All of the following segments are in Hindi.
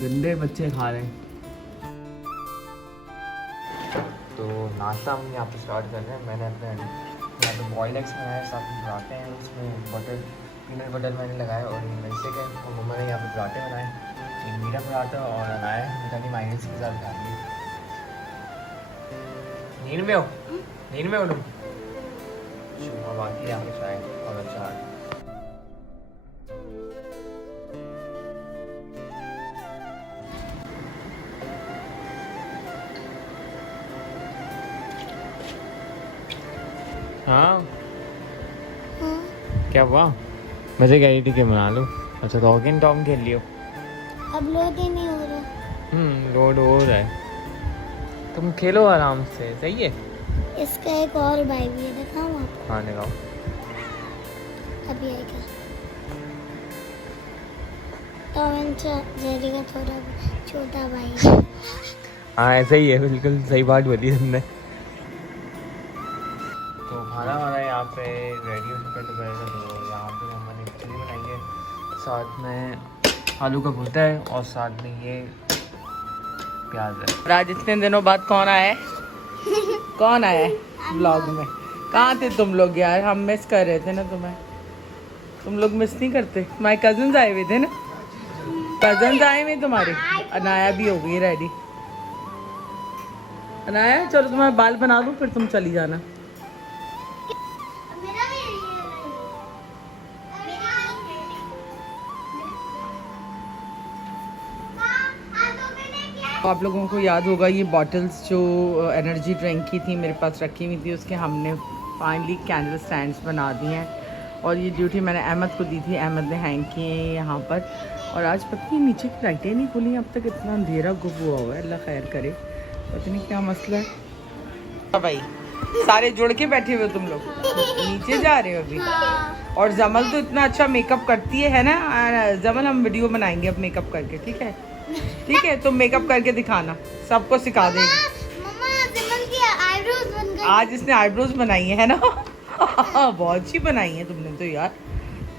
गंदे बच्चे खा रहे हैं। तो नाश्ता हम यहाँ पे स्टार्ट कर रहे हैं। मैंने अपने यहाँ पे बॉयल एग्स बनाए, साथ में पराठे हैं, उसमें बटर पीनट बटर मैंने लगाया और वैसे के और मम्मा ने यहाँ पे पराठे बनाए, एक मीठा पराठा और अनाया मिठाई माइनस के साथ खा ली। नींद में हो? नींद में हो तुम? और बाकी यहाँ पे चाय और अचार। हाँ क्या हुआ? मुझे कह रही थी कि बना लो। अच्छा डॉग एंड टॉम खेल लियो। अब लोड ही नहीं हो रहा। लोड हो रहा है। तुम खेलो आराम से, सही है। इसका एक और भाई भी है, दिखाऊं आपको? हाँ दिखाओ। अभी आएगा। टॉम एंड जेरी का थोड़ा छोटा भाई है। हाँ ऐसा ही है, बिल्कुल सही बात बोली तुमने। तो खाना हमारा यहाँ पे रेडी हो चुका है दोपहर का। तो यहाँ पे मम्मा ने खिचड़ी बनाई है, साथ में आलू का भुर्ता है और साथ में ये प्याज है। आज इतने दिनों बाद कौन आया है? कौन आया है ब्लॉग में? कहाँ थे तुम लोग यार? हम मिस कर रहे थे ना तुम्हें। तुम लोग मिस नहीं करते? तुम्हारे कजन्स आए हुए थे ना? कजन्स आए हुए तुम्हारे। अनाया भी हो गई रेडी। अनाया चलो तुम्हारे बाल बना दूँ फिर तुम चली जाना। आप लोगों को याद होगा ये बॉटल्स जो एनर्जी ड्रिंक की थी मेरे पास रखी हुई थी, उसके हमने फाइनली कैंडल स्टैंड्स बना दिए हैं। और ये ड्यूटी मैंने अहमद को दी थी, अहमद ने हैंग किए हैं यहाँ पर। और आज पता नहीं नीचे की लाइटें नहीं खुली अब तक, इतना अंधेरा गुम हुआ हुआ है। अल्लाह खैर करे, पता नहीं क्या मसला है। भाई सारे जुड़ के बैठे हुए तुम लोग, नीचे जा रहे हो अभी। और जमल तो इतना अच्छा मेकअप करती है ना जमल? हम वीडियो बनाएंगे अब मेकअप करके, ठीक है? ठीक है, तुम मेकअप करके दिखाना, सबको सिखा देगी। आज इसने आईब्रोज बनाई है ना? बहुत अच्छी बनाई है तुमने तो यार,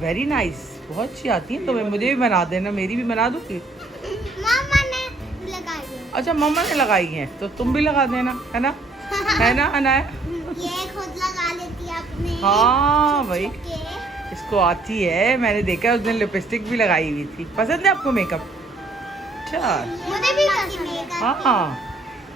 वेरी नाइस। बहुत अच्छी आती है तुम्हें, मुझे भी बना देना, मेरी भी बना दूँगी। मम्मा ने लगाई है। अच्छा मम्मा ने लगाई है तो तुम भी लगा देना, है ना? है ना अनाया? ये खुद लगा लेती है अपने। हाँ भाई इसको आती है, मैंने देखा उस दिन लिपस्टिक भी लगाई हुई थी। पसंद है आपको मेकअप? अच्छा मुझे भी पसंद है। हाँ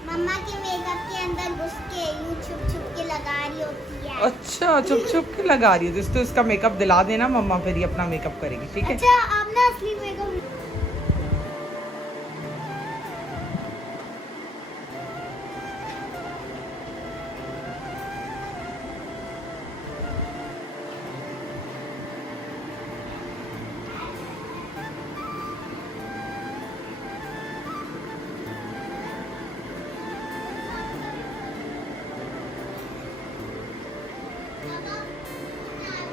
मम्मा के मेकअप के अंदर घुस के यूं छुप छुप के लगा रही होती है। अच्छा छुप छुप के लगा रही है तो इसका मेकअप दिला देना मम्मा, फिर ही अपना मेकअप करेगी, ठीक है? अच्छा आपने असली मेकअप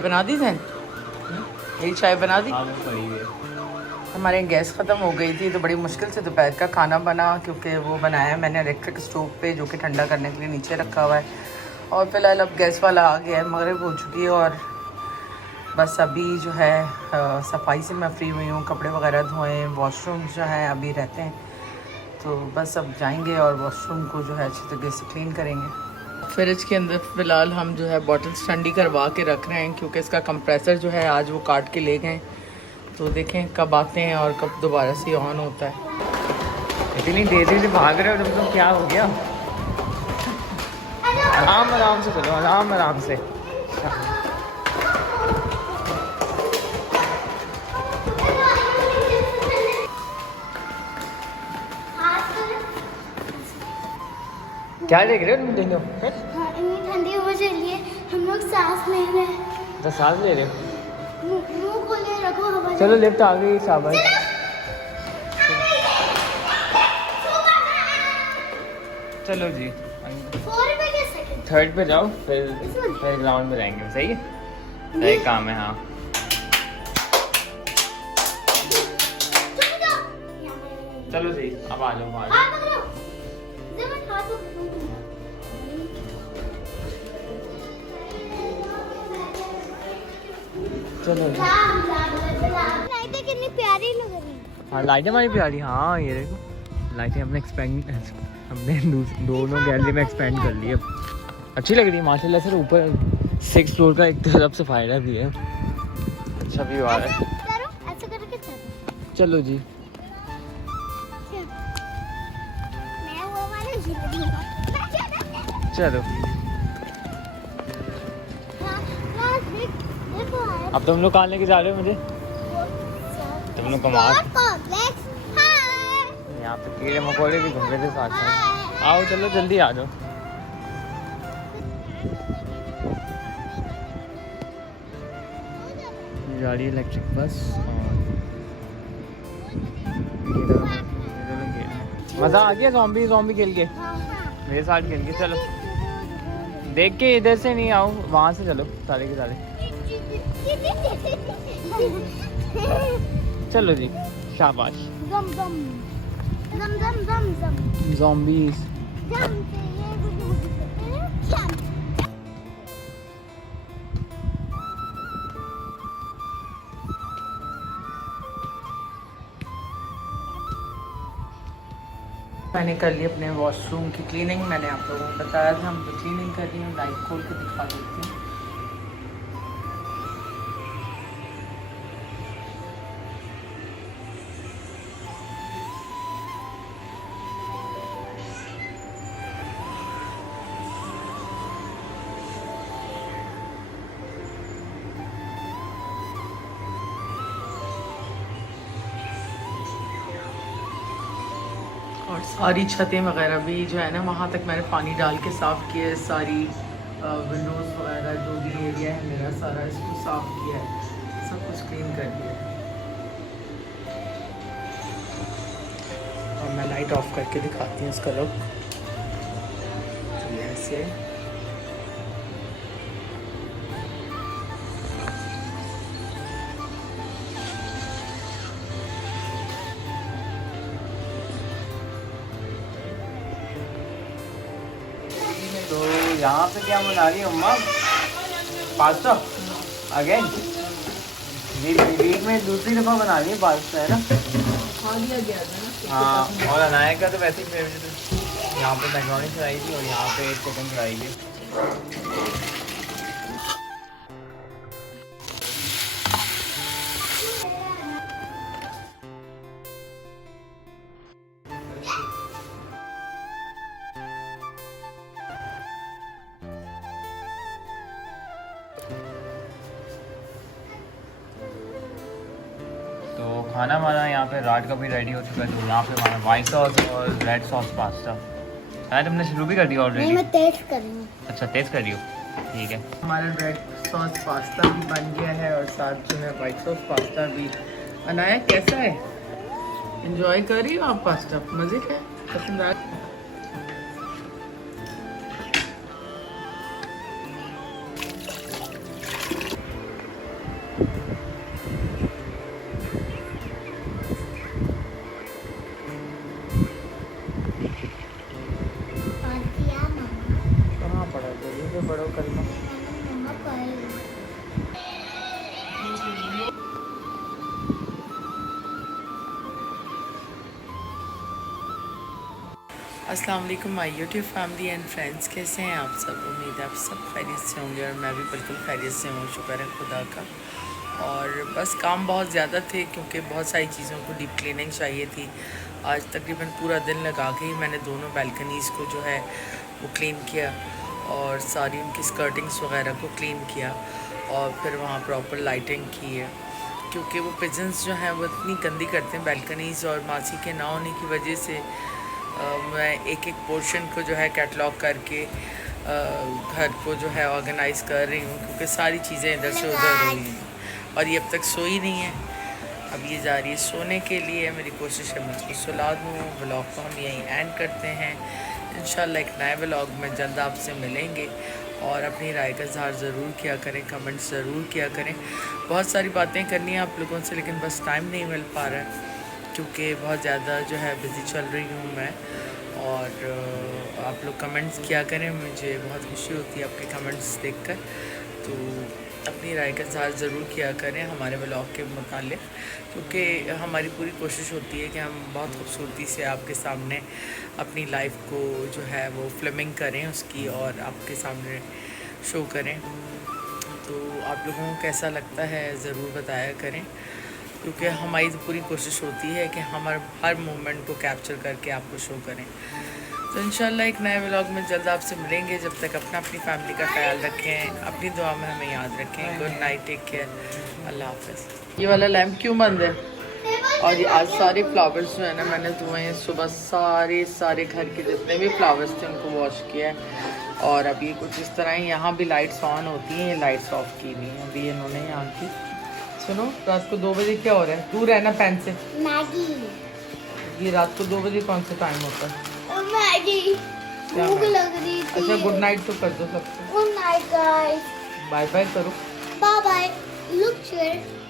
बना दी सैन? यही चाय बना दी? हमारे यहाँ गैस ख़त्म हो गई थी तो बड़ी मुश्किल से दोपहर का खाना बना, क्योंकि वो बनाया मैंने इलेक्ट्रिक स्टोव पे जो कि ठंडा करने के लिए नीचे रखा हुआ है। और फिलहाल अब गैस वाला आ गया है, मगरिब हो चुकी है और बस अभी जो है सफाई से मैं फ्री हुई हूँ। कपड़े वगैरह धोएं, वॉशरूम जो है अभी रहते हैं, तो बस अब जाएंगे और वॉशरूम को जो है अच्छी तरीके से क्लीन करेंगे। फ्रिज के अंदर फ़िलहाल हम जो है बॉटल्स ठंडी करवा के रख रहे हैं, क्योंकि इसका कंप्रेसर जो है आज वो काट के ले गए। तो देखें कब आते हैं और कब दोबारा से ऑन होता है। इतनी तेज़ी से भाग रहे हो तुम तो, क्या हो गया? आराम आराम से चलो, आराम आराम से। क्या देख रहे हो तुम दोनों? हाँ, इतनी ठंडी हवा चल रही है, हम लोग सांस ले रहे हैं। तो सांस ले रहे हो? मुंह खोले रखो, हवा चलो लिफ्ट आ गई, शाबाश। चलो जी 4 रुपए के सेकंड। 3rd पे जाओ, फिर ग्राउंड में जाएंगे, सही है? सही काम है। हाँ चलो जी, अब आ जाओ, आ जाओ। चलो लाइटें कितनी प्यारी लग रही हैं। हाँ लाइटें हमारी प्यारी, हाँ ये देखो लाइटें हमने दोनों गैलरी में एक्सपेंड कर ली अब। अच्छी लग रही है माशाल्लाह से। ऊपर 6th फ्लोर का एक तरफ से फायदा भी है, अच्छा व्यू आ रहा है। ऐसे करके चलो जी मैं वो वाले चलो। अब तुम लोग कहाँ लेके जा रहे हो मुझे? तुम लोग कमाल, यहाँ पे कीड़े मकोड़े भी घूम रहे थे साथ साथ। आओ चलो जल्दी आ जाओ। जा रही है इलेक्ट्रिक बस। मज़ा आ गया ज़ॉम्बी खेल के, मेरे साथ खेल के। चलो देख के इधर से नहीं आओ, वहाँ से चलो सारे के सारे। चलो जी शाबाश। ज़ॉम्बीज़ मैंने कर ली अपने वॉशरूम की क्लीनिंग। मैंने आप लोगों को बताया था हम तो क्लीनिंग कर रही हूँ। लाइट खोल के दिखा देती हूँ। और सारी छतें वगैरह भी जो है ना, वहाँ तक मैंने पानी डाल के साफ़ किया है। सारी विंडोज़ वगैरह जो भी एरिया है मेरा सारा, इसको साफ़ किया है, सब कुछ क्लीन कर दिया है। और मैं लाइट ऑफ करके दिखाती हूँ इसका लुक। ऐसे तो यहाँ पे क्या बना रही है अम्मा? Pasta again? वीक में दूसरी दफ़ा बना रही है पास्ता, है ना? खा लिया गया था ना। हाँ, और अनाया का तो वैसे ही फेवरेट है। यहाँ पे मैक्रोनी चढ़ाई थी और यहाँ पे चिकन चढ़ाई थी। तो खाना हमारा यहाँ पे रात का भी रेडी हो चुका है। तो यहाँ पे हमारा वाइट सॉस और रेड सॉस पास्ता शायद तुमने शुरू भी कर दिया ऑलरेडी। मैं टेस्ट करूँगी। अच्छा टेस्ट कर रही हो, ठीक है। हमारा रेड सॉस पास्ता भी बन गया है और साथ जो है वाइट सॉस पास्ता भी। अनाया कैसा है? एंजॉय कर रही हो आप पास्ता? मज़े का है? पसंद आ? कहाँ पड़ा? जल्दी से पढ़ो कलमा। अस्सलाम वालेकुम my YouTube family and friends, कैसे हैं आप सब? उम्मीद है आप सब खैरियत से होंगे और मैं भी बिल्कुल खैरियत से हूँ, शुक्र है खुदा का। और बस काम बहुत ज़्यादा थे क्योंकि बहुत सारी चीज़ों को डीप क्लीनिंग चाहिए थी। आज तकरीबन पूरा दिन लगा के ही मैंने दोनों बैल्कनीज़ को जो है वो क्लीन किया और सारी उनकी स्कर्टिंग्स वगैरह को क्लीन किया और फिर वहाँ प्रॉपर लाइटिंग की है क्योंकि वो पिजन्स जो हैं वो इतनी गंदी करते हैं बैल्कनीज़। और मासी के ना होने की वजह से मैं एक एक पोर्शन को जो है कैटलॉग करके घर को जो है ऑर्गेनाइज़ कर रही हूँ क्योंकि सारी चीज़ें इधर से उधर हुई हैं और ये अब तक सोई नहीं है। अब ये जा रही है सोने के लिए। मेरी कोशिश है मैं उसको सुला दूँ। व्लॉग को हम यहीं एंड करते हैं। इंशाल्लाह एक नए व्लॉग में जल्द आपसे मिलेंगे और अपनी राय का इज़हार ज़रूर किया करें, कमेंट्स ज़रूर किया करें। बहुत सारी बातें करनी है आप लोगों से लेकिन बस टाइम नहीं मिल पा रहा है क्योंकि बहुत ज़्यादा जो है बिज़ी चल रही हूँ मैं। और आप लोग कमेंट्स किया करें, मुझे बहुत खुशी होती है आपके कमेंट्स देखकर। तो अपनी राय का इज़हार ज़रूर किया करें हमारे व्लॉग के मुतालिक, क्योंकि हमारी पूरी कोशिश होती है कि हम बहुत खूबसूरती से आपके सामने अपनी लाइफ को जो है वो फिल्मिंग करें उसकी और आपके सामने शो करें। तो आप लोगों को कैसा लगता है ज़रूर बताया करें, क्योंकि हमारी तो पूरी कोशिश होती है कि हम हर मोमेंट को कैप्चर करके आपको शो करें। तो इंशाल्लाह एक नए व्लॉग में जल्द आपसे मिलेंगे। जब तक अपनी फैमिली का ख्याल रखें, अपनी दुआ में हमें याद रखें। गुड नाइट, टेक केयर, अल्लाह हाफ़िज़। ये वाला लैम्प क्यों बंद है? और ये आज सारे फ्लावर्स जो है ना मैंने धोए हैं सुबह, सारे घर के जितने भी फ्लावर्स थे उनको वॉश किया है। और अभी कुछ इस तरह ही यहाँ भी लाइट्स ऑन होती हैं, ये लाइट्स ऑफ की हुई हैं अभी इन्होंने यहाँ की। सुनो, रात को 2 बजे क्या हो रहा है? दूर है ना पैन से। मैगी। ये रात को 2 बजे कौन सा टाइम होता है? मैगी। भूख लग रही थी। अच्छा गुड नाइट तो कर दो सबको। Good night guys. Bye bye करो। Bye bye. Look share.